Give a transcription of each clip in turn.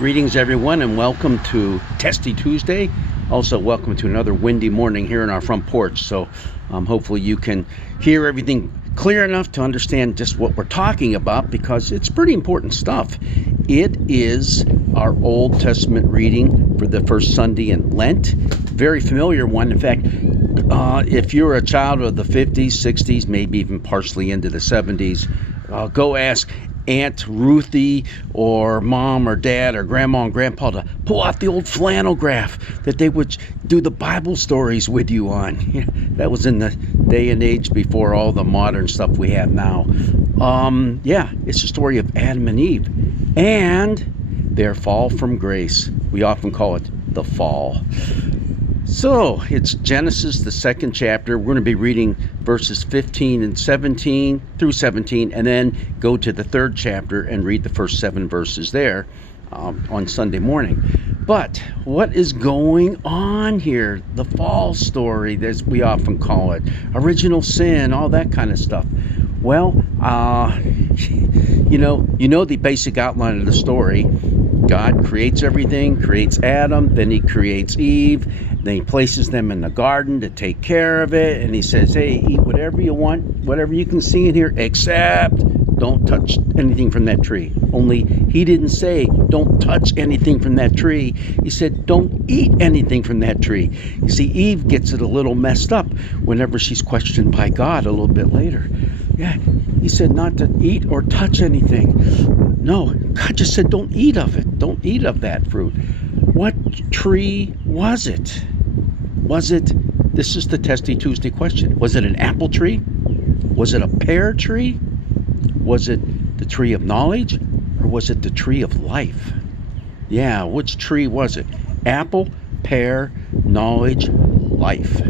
Greetings, everyone, and welcome to Testy Tuesday. Also, welcome to another windy morning here in our front porch. So hopefully you can hear everything clear enough to understand just what we're talking about, because it's pretty important stuff. It is our Old Testament reading for the first Sunday in Lent. Very familiar one. In fact, if you're a child of the 50s, 60s, maybe even partially into the 70s, go ask Aunt Ruthie or mom or dad or grandma and grandpa to pull out the old flannel graph that they would do the Bible stories with you on. That was in the day and age before all the modern stuff we have now. It's the story of Adam and Eve and their fall from grace. We often call it the fall. So it's Genesis, the second chapter. We're going to be reading verses 15 and 17 through 17, and then go to the third chapter and read the first 7 verses there on Sunday morning. But what is going on here? The fall story, as we often call it, original sin, all that kind of stuff. Well, you know the basic outline of the story. God creates everything, creates Adam, then he creates Eve, then he places them in the garden to take care of it, and he says, hey, eat whatever you want, whatever you can see in here, except don't touch anything from that tree. Only he didn't say, don't touch anything from that tree. He said, don't eat anything from that tree. You see, Eve gets it a little messed up whenever she's questioned by God a little bit later. Yeah, he said not to eat or touch anything. No, God just said don't eat of it. Don't eat of that fruit. What tree was it? This is the Testy Tuesday question. Was it an apple tree? Was it a pear tree? Was it the tree of knowledge? Or was it the tree of life? Yeah, which tree was it? Apple, pear, knowledge, life.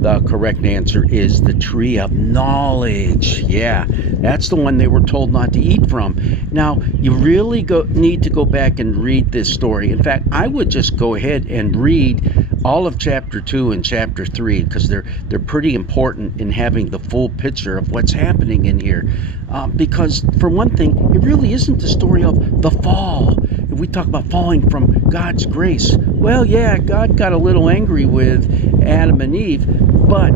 The correct answer is the tree of knowledge. Yeah, that's the one they were told not to eat from. Now, you really need to go back and read this story. In fact, I would just go ahead and read all of chapter 2 and chapter 3, because they're pretty important in having the full picture of what's happening in here. Because, for one thing, it really isn't the story of the fall. If we talk about falling from God's grace, well, yeah, God got a little angry with Adam and Eve, but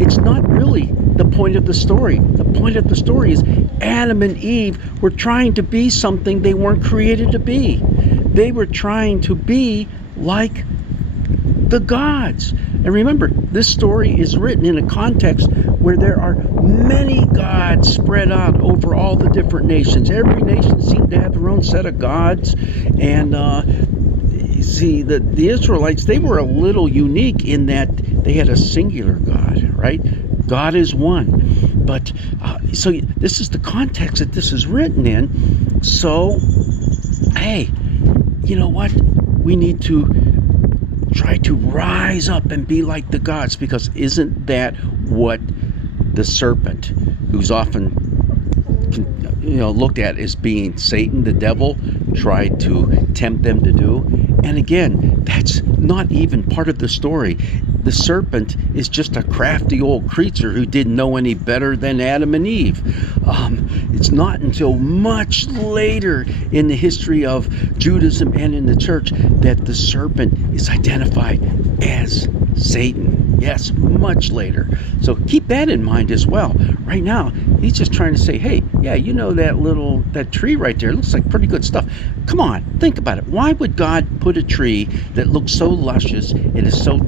it's not really the point of the story. The point of the story is Adam and Eve were trying to be something they weren't created to be. They were trying to be like the gods. And remember, this story is written in a context where there are many gods spread out over all the different nations. Every nation seemed to have their own set of gods. And see, the Israelites, they were a little unique in that they had a singular God, right? God is one. But so this is the context that this is written in. So, hey, you know what? We need to try to rise up and be like the gods, because isn't that what the serpent, who's often looked at as being Satan, the devil, tried to tempt them to do? And again, that's not even part of the story. The serpent is just a crafty old creature who didn't know any better than Adam and Eve. It's not until much later in the history of Judaism and in the church that the serpent is identified as Satan. Yes, much later. So keep that in mind as well. Right now, he's just trying to say, hey, yeah, you know that tree right there looks like pretty good stuff. Come on, think about it. Why would God put a tree that looks so luscious and is so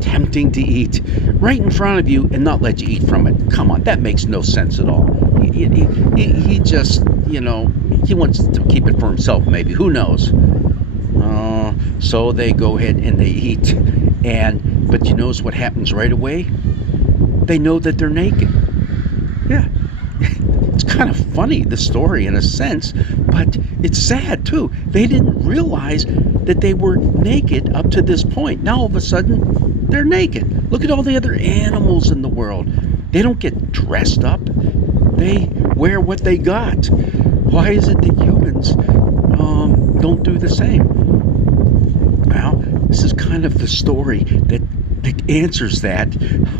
tempting to eat right in front of you and not let you eat from it? Come on, that makes no sense at all. He just, he wants to keep it for himself, maybe. Who knows? So they go ahead and they eat. But you notice what happens right away? They know that they're naked. Yeah. It's kind of funny, the story, in a sense, but it's sad too. They didn't realize that they were naked up to this point. Now all of a sudden, they're naked. Look at all the other animals in the world. They don't get dressed up. They wear what they got. Why is it that humans don't do the same? Well, this is kind of the story that answers that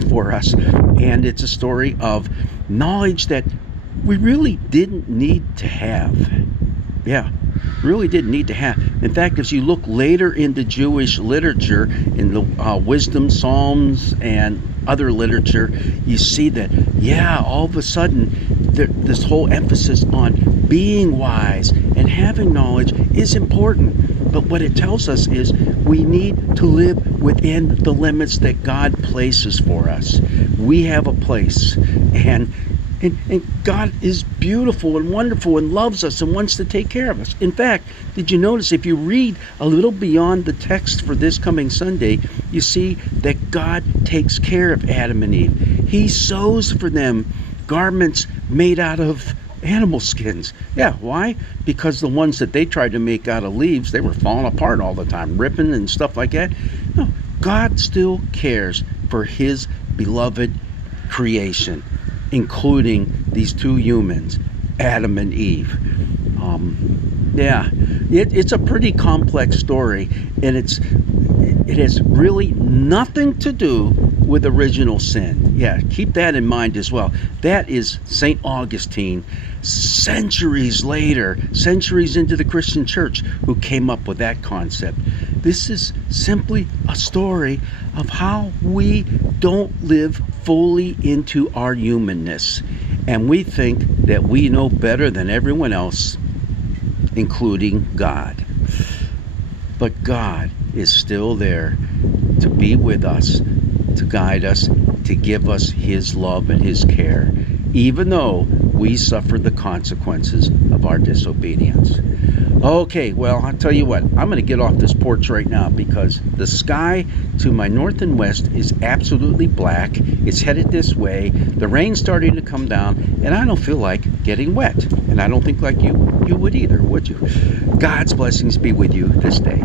for us. And it's a story of knowledge that we really didn't need to have. Yeah, really didn't need to have. In fact, if you look later into Jewish literature, in the wisdom, Psalms, and other literature, you see that, yeah, all of a sudden, this whole emphasis on being wise and having knowledge is important. But what it tells us is we need to live within the limits that God places for us. We have a place, and God is beautiful and wonderful and loves us and wants to take care of us. In fact, did you notice, if you read a little beyond the text for this coming Sunday, you see that God takes care of Adam and Eve. He sews for them garments made out of animal skins. Yeah, why? Because the ones that they tried to make out of leaves, they were falling apart all the time, ripping and stuff like that. No, God still cares for his beloved creation, including these two humans, Adam and Eve. It's a pretty complex story, and it has really nothing to do with original sin. Yeah, keep that in mind as well. That is St. Augustine, centuries later, centuries into the Christian church, who came up with that concept. This is simply a story of how we don't live fully into our humanness, and we think that we know better than everyone else, including God. But God is still there to be with us, to guide us, to give us his love and his care, even though we suffer the consequences of our disobedience. Okay, well, I'll tell you what, I'm going to get off this porch right now, because the sky to my north and west is absolutely black. It's headed this way. The rain's starting to come down, and I don't feel like getting wet. And I don't think like you would either, would you? God's blessings be with you this day.